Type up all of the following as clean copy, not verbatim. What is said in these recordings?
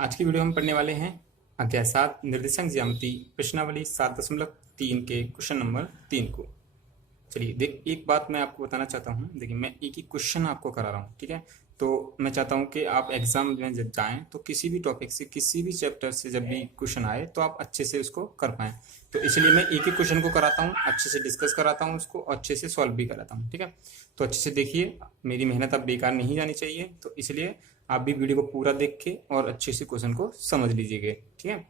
आज की वीडियो हम पढ़ने वाले हैं अध्याय 7 निर्देशांक ज्यामिति प्रश्नावली 7.3 के क्वेश्चन नंबर 3 को। चलिए देख, एक बात मैं आपको बताना चाहता हूँ। देखिए, मैं एक ही क्वेश्चन आपको करा रहा हूँ, ठीक है। तो मैं चाहता हूँ कि आप एग्जाम में जब जाएं तो किसी भी टॉपिक से, किसी भी चैप्टर से जब भी क्वेश्चन आए तो आप अच्छे से उसको कर पाएं। तो इसलिए मैं एक ही क्वेश्चन को कराता हूँ, अच्छे से डिस्कस कराता हूँ उसको, अच्छे से सॉल्व भी कराता हूँ, ठीक है। तो अच्छे से देखिए, मेरी मेहनत अब बेकार नहीं जानी चाहिए, तो इसलिए आप भी वीडियो को पूरा देख के और अच्छे से क्वेश्चन को समझ लीजिएगा, ठीक है।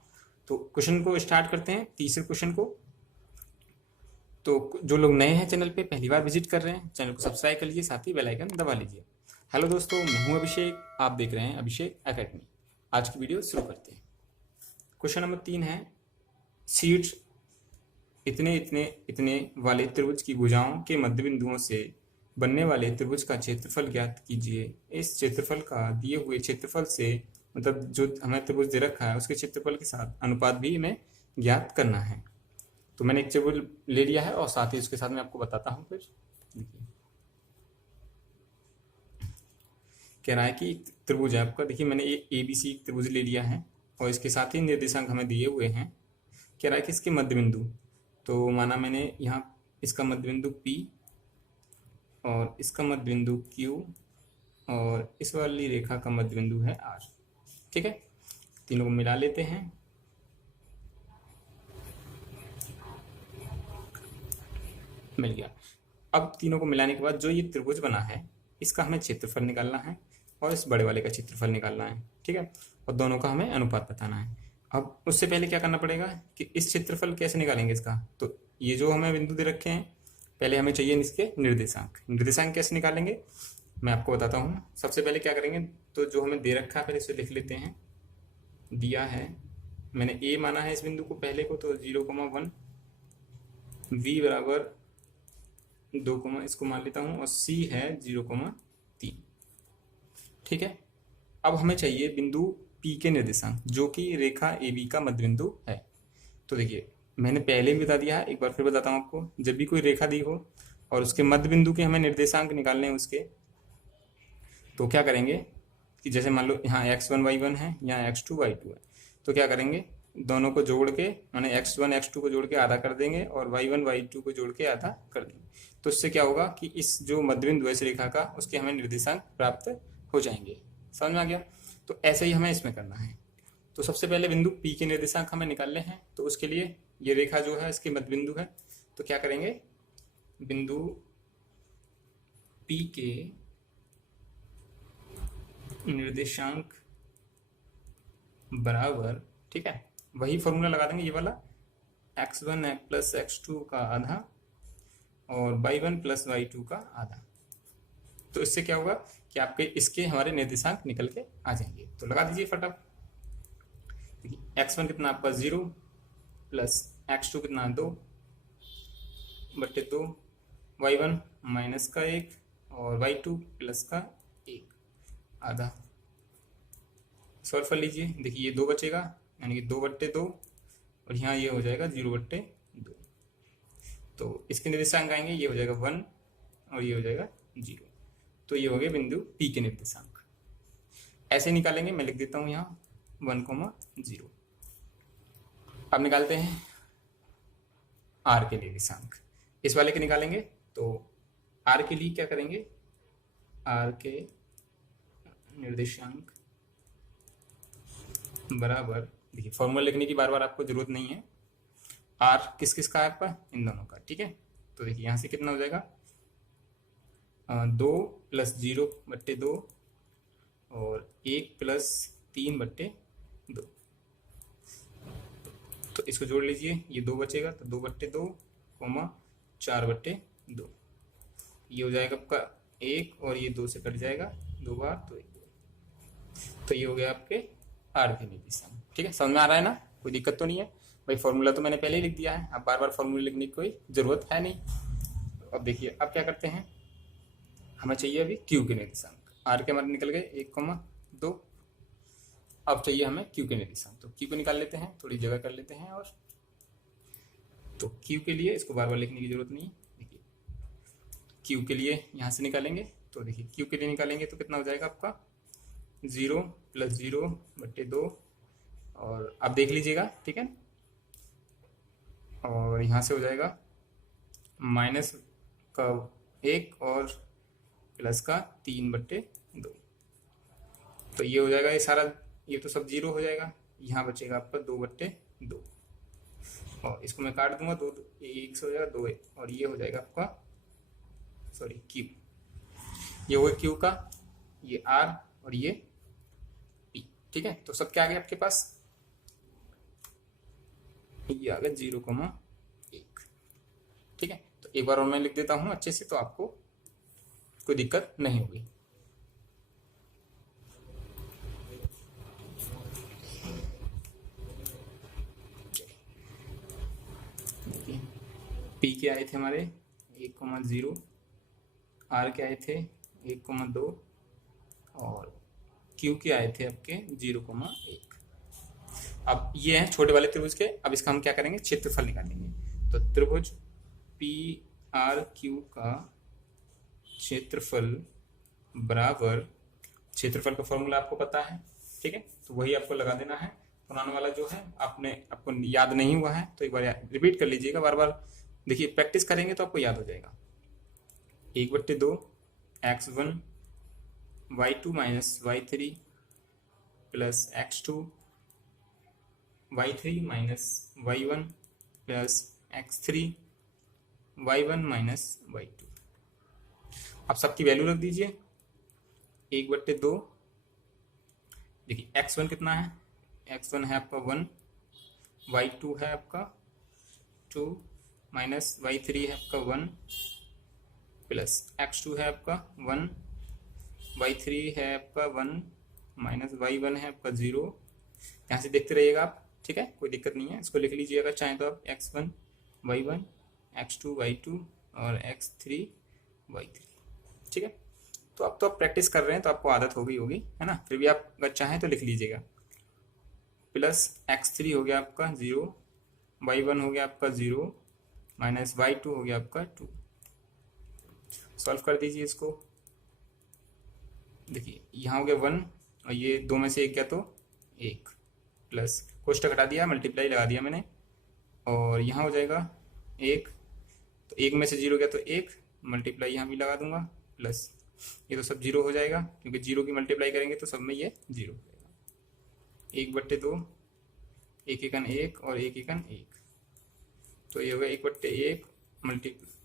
तो क्वेश्चन को स्टार्ट करते हैं, तीसरे क्वेश्चन को। तो जो लोग नए हैं चैनल पे, पहली बार विजिट कर रहे हैं, चैनल को सब्सक्राइब कर लीजिए, साथ ही बेल आइकन दबा लीजिए। हेलो दोस्तों, मैं हूं अभिषेक, आप देख रहे हैं अभिषेक एकेडमी। आज की वीडियो शुरू करते हैं। क्वेश्चन नंबर 3 है, शीर्ष इतने इतने इतने वाले त्रिभुज की भुजाओं के मध्य बिंदुओं से बनने वाले त्रिभुज का क्षेत्रफल ज्ञात कीजिए। इस क्षेत्रफल का दिए हुए क्षेत्रफल से, मतलब जो हमें त्रिभुज दे रखा है उसके क्षेत्रफल के साथ अनुपात भी हमें ज्ञात करना है। तो मैंने एक टेबल ले लिया है और साथ ही उसके साथ मैं आपको बताता हूँ। फिर देखिए, कह रहा है कि त्रिभुज है आपका। देखिए, मैंने ये ABC त्रिभुज ले लिया है और इसके साथ ही निर्देशांक हमें दिए हुए हैं। कह रहा है कि इसके मध्य बिंदु, तो माना मैंने यहाँ इसका मध्य बिंदु P और इसका मध्य बिंदु Q और इस वाली रेखा का मध्य बिंदु है R, ठीक है। तीनों को मिला लेते हैं। मिल गया। अब तीनों को मिलाने के बाद जो ये त्रिभुज बना है इसका हमें क्षेत्रफल निकालना है और इस बड़े वाले का क्षेत्रफल निकालना है, ठीक है। और दोनों का हमें अनुपात बताना है। अब उससे पहले क्या करना पड़ेगा कि इस क्षेत्रफल कैसे निकालेंगे इसका। तो ये जो हमें बिंदु दे रखे हैं, पहले हमें चाहिए इसके निर्देशांक। निर्देशांक कैसे निकालेंगे मैं आपको बताता हूँ। सबसे पहले क्या करेंगे, तो जो हमें दे रखा है पहले इसे लिख लेते हैं। दिया है, मैंने ए माना है इस बिंदु को पहले को, तो 0,1, V बराबर 2, इसको मान लेता हूँ, और C है 0,3, ठीक है। अब हमें चाहिए बिंदु P के निर्देशांक, जो कि रेखा AB का मध्य बिंदु है। तो देखिए, मैंने पहले भी बता दिया है, एक बार फिर बताता हूँ आपको। जब भी कोई रेखा दी हो और उसके मध्य बिंदु के हमें निर्देशांक निकालने हैं उसके, तो क्या करेंगे कि जैसे मान लो यहाँ x1 y1 है, यहाँ x2 y2 है, तो क्या करेंगे, दोनों को जोड़ के, माने x1 x2 को जोड़ के आधा कर देंगे और y1 y2 को जोड़ के आधा कर देंगे। तो इससे क्या होगा कि इस जो मध्य बिंदु है इस रेखा का, उसके हमें निर्देशांक प्राप्त हो जाएंगे। समझ में आ गया। तो ऐसे ही हमें इसमें करना है। तो सबसे पहले बिंदु P के निर्देशांक हमें निकालने हैं। तो उसके लिए ये रेखा जो है इसके मध्य बिंदु है, तो क्या करेंगे, बिंदु P के निर्देशांक बराबर, ठीक है, वही फॉर्मूला लगा देंगे, ये वाला x1 प्लस x2 का आधा और y1 प्लस y2 का आधा। तो इससे क्या होगा कि आपके इसके हमारे निर्देशांक निकल के आ जाएंगे। तो लगा दीजिए फटाफट। देखिए, x1 कितना आपका 0 प्लस x2 कितना 2/2, y1 माइनस का 1 और y2 प्लस का 1 आधा। सॉल्व कर लीजिए। देखिए, ये 2 बचेगा, यानी कि 2/2 और यहाँ ये हो जाएगा 0/2। तो इसके निर्देशांक आएंगे, ये हो जाएगा 1 और ये हो जाएगा 0। तो ये हो गया बिंदु P के निर्देशांक। ऐसे निकालेंगे, मैं लिख देता हूँ यहाँ 1,0। अब निकालते हैं R के निर्देशांक। इस वाले के निकालेंगे, तो R के लिए क्या करेंगे, R के निर्देशांक बराबर, देखिए फॉर्मूला लिखने की बार बार आपको जरूरत नहीं है। R किस किस का है आपका, इन दोनों का, ठीक है। तो देखिए यहाँ से कितना हो जाएगा, 2 प्लस 0/2 और 1 प्लस 3/2। तो इसको जोड़ लीजिए, ये 2 बचेगा, तो 2/2, 4/2। ये हो जाएगा आपका 1 और ये 2 से कट जाएगा 2 बार, तो 1। तो ये हो गया आपके R के निर्देशांक, ठीक है। समझ में आ रहा है ना, कोई दिक्कत तो नहीं है भाई। फॉर्मूला तो मैंने पहले ही लिख दिया है, अब बार बार फॉर्मूला लिखने की कोई जरूरत है नहीं। तो अब देखिए, अब क्या करते हैं, हमें चाहिए अभी Q के निर्देशांक। R के हमारे निकल गए 1,2। अब चाहिए हमें Q के निर्देशांक, तो Q को निकाल लेते हैं, थोड़ी जगह कर लेते हैं। और तो Q के लिए इसको बार बार लिखने की जरूरत नहीं है। देखिए, Q के लिए यहाँ से निकालेंगे, तो देखिए Q के लिए निकालेंगे तो कितना हो जाएगा आपका 0 प्लस 0/2 और अब देख लीजिएगा, ठीक है। और यहाँ से हो जाएगा माइनस का 1 और प्लस का 3/2। तो ये हो जाएगा, ये सारा ये तो सब जीरो हो जाएगा। यहाँ बचेगा आपका 2/2 और इसको मैं काट दूंगा, 2 1 से हो जाएगा 2 और ये हो जाएगा आपका सॉरी क्यू। ये हो गया क्यू का, ये आर और ये पी, ठीक है। तो सब क्या आ गया आपके पास, ये आ गया 0,1, ठीक है। तो एक बार और मैं लिख देता हूँ अच्छे से, तो आपको कोई दिक्कत नहीं होगी। पी के आए थे हमारे 1,0, आर के आए थे 1,2 और क्यू के आए थे आपके 0,1। अब ये हैं छोटे वाले त्रिभुज के। अब इसका हम क्या करेंगे, क्षेत्रफल निकालेंगे। तो त्रिभुज पी आर क्यू का क्षेत्रफल बराबर, क्षेत्रफल का फॉर्मूला आपको पता है, ठीक है। तो वही आपको लगा देना है। पुराना वाला जो है आपको याद नहीं हुआ है तो एक बार रिपीट कर लीजिएगा, बार बार देखिए, प्रैक्टिस करेंगे तो आपको याद हो जाएगा। 1/2 x1 y2 minus y3 plus x2 y3 minus y1 plus x3 y1 minus y2। अब सबकी वैल्यू रख दीजिए। 1/2, देखिए x1 कितना है, x1 है आपका 1, y2 है आपका 2 माइनस y3 है आपका 1 प्लस x2 है आपका 1, y3 है आपका 1 माइनस y1 है आपका 0। यहाँ से देखते रहिएगा आप, ठीक है, कोई दिक्कत नहीं है। इसको लिख लीजिएगा चाहे तो आप x1 y1 x2 y2 और x3 y3, ठीक है। तो अब तो आप प्रैक्टिस कर रहे हैं तो आपको आदत हो गई होगी, है ना। फिर भी आप अगर चाहें तो लिख लीजिएगा। प्लस x3 हो गया आपका 0, y1 हो गया आपका 0 माइनस y2 हो गया आपका 2। सॉल्व कर दीजिए इसको। देखिए यहाँ हो गया 1 और ये 2 में से 1 गया तो 1 प्लस कोष्टक हटा दिया, मल्टीप्लाई लगा दिया मैंने, और यहाँ हो जाएगा 1, तो 1 में से 0 गया तो 1, मल्टीप्लाई यहाँ भी लगा दूंगा, प्लस ये तो सब 0 हो जाएगा क्योंकि 0 की मल्टीप्लाई करेंगे तो सब में ये 0 हो जाएगा। 1/2, 1 एकन 1 और 1 एकन 1, तो ये हो गया 1/1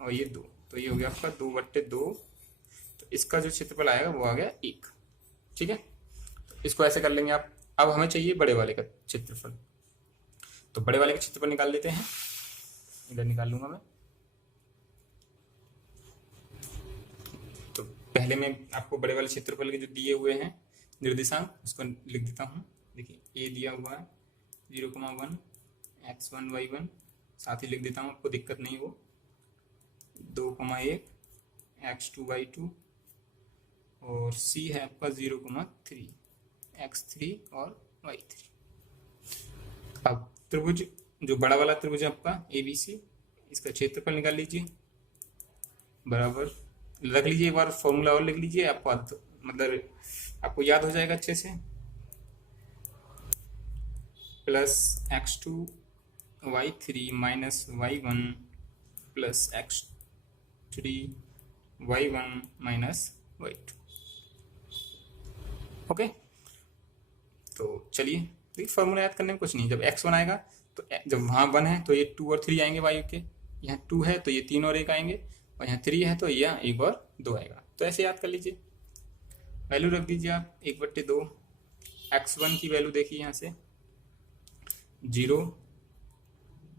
और ये 2, तो ये हो गया आपका 2/2। तो इसका जो क्षेत्रफल आएगा वो आ गया 1, ठीक है। तो इसको ऐसे कर लेंगे आप। अब हमें चाहिए बड़े वाले का क्षेत्रफल, तो बड़े वाले का क्षेत्रफल निकाल लेते हैं। इधर निकाल लूंगा मैं। तो पहले मैं आपको बड़े वाले क्षेत्रफल के जो दिए हुए हैं निर्देशांक उसको लिख देता हूँ। देखिए ए दिया हुआ है 0,1 x1 y1, साथ ही लिख देता हूँ आपको दिक्कत नहीं हो, 2,1 x2 y2 और c है आपका 0,3 x3 और y3। अब त्रिभुज जो बड़ा वाला त्रिभुज है आपका ABC, इसका क्षेत्रफल निकाल लीजिए। बराबर रख लीजिए, एक बार फॉर्मूला और लिख लीजिए, आपको मतलब आपको याद हो जाएगा अच्छे से। Plus x2 y3 minus y1 plus x3 y1 minus y2। Okay, तो चलिए देखिए, फॉर्मूला याद करने में कुछ नहीं। जब x1 आएगा तो जब वहाँ 1 है तो ये 2 और 3 आएंगे y के, यहाँ 2 है तो ये 3 और 1 आएंगे, और यहाँ 3 है तो यहाँ 1 और 2 आएगा। तो ऐसे याद कर लीजिए, वैल्यू रख दीजिए आप 1/2। x1 की वैल्यू देखिए यहाँ से 0,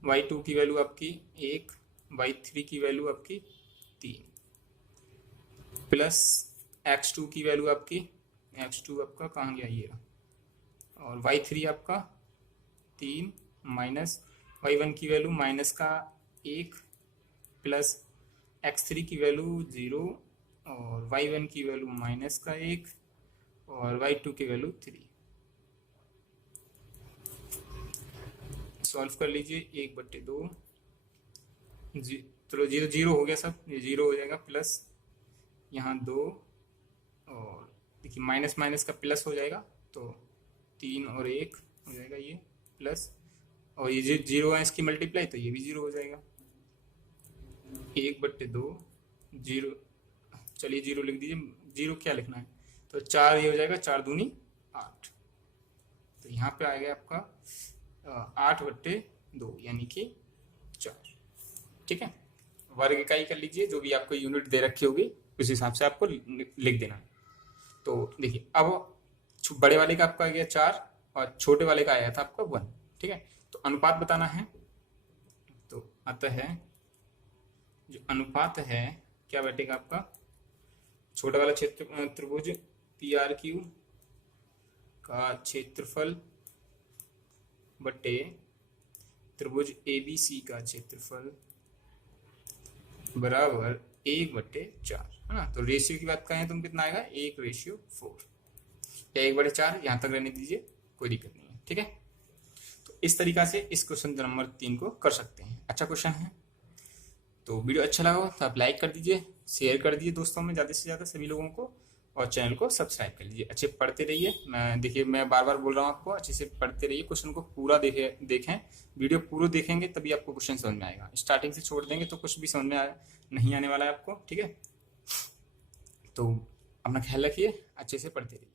y2 की वैल्यू आपकी 1, y3 की वैल्यू आपकी 3, प्लस x2 की वैल्यू आपकी, x2 आपका कहाँ गया ये, और y3 आपका 3 माइनस y1 की वैल्यू माइनस का 1 प्लस x3 की वैल्यू 0 और y1 की वैल्यू माइनस का 1 और y2 की वैल्यू 3। सॉल्व कर लीजिए 1/2, चलो 0 हो गया, सब ये 0 हो जाएगा, प्लस यहाँ 2 और देखिए माइनस माइनस का प्लस हो जाएगा तो 3 और 1 हो जाएगा ये प्लस, और ये जो जीरो है इसकी मल्टीप्लाई, तो ये भी जीरो हो जाएगा। 1/2 जीरो, चलिए जीरो लिख दीजिए, जीरो क्या लिखना है, तो 4 ये हो जाएगा, 4 दूनी 8। तो यहाँ पे आएगा आपका 8/2 यानी कि 4। ठीक है, वर्ग इकाई कर लीजिए, जो भी आपको यूनिट दे रखी होगी उस हिसाब से आपको लिख देना है। तो देखिए अब बड़े वाले का आपका आ गया 4 और छोटे वाले का आया था आपका 1। ठीक है, तो अनुपात बताना है। तो अतः जो अनुपात है क्या बैठेगा आपका, छोटा वाला क्षेत्र त्रिभुज PRQ का क्षेत्रफल बटे त्रिभुज ABC का क्षेत्रफल बराबर 1/4, है ना। तो रेशियो की बात करें तो कितना आएगा, 1/4 या 1/4, यहाँ तक रहने दीजिए, कोई दिक्कत नहीं है। ठीक है, तो इस तरीका से इस क्वेश्चन नंबर 3 को कर सकते हैं। अच्छा क्वेश्चन है। तो वीडियो अच्छा लगा हो तो आप लाइक कर दीजिए, शेयर कर दीजिए दोस्तों में ज़्यादा से ज़्यादा सभी लोगों को, और चैनल को सब्सक्राइब कर लीजिए। अच्छे पढ़ते रहिए, मैं देखिए मैं बार बार बोल रहा हूँ आपको, अच्छे से पढ़ते रहिए, क्वेश्चन को पूरा देखें, वीडियो पूरा देखेंगे तभी आपको क्वेश्चन समझ में आएगा। स्टार्टिंग से छोड़ देंगे तो कुछ भी समझ में नहीं आने वाला है आपको। ठीक है, तो अपना ख्याल रखिए, अच्छे से पढ़ते रहिए।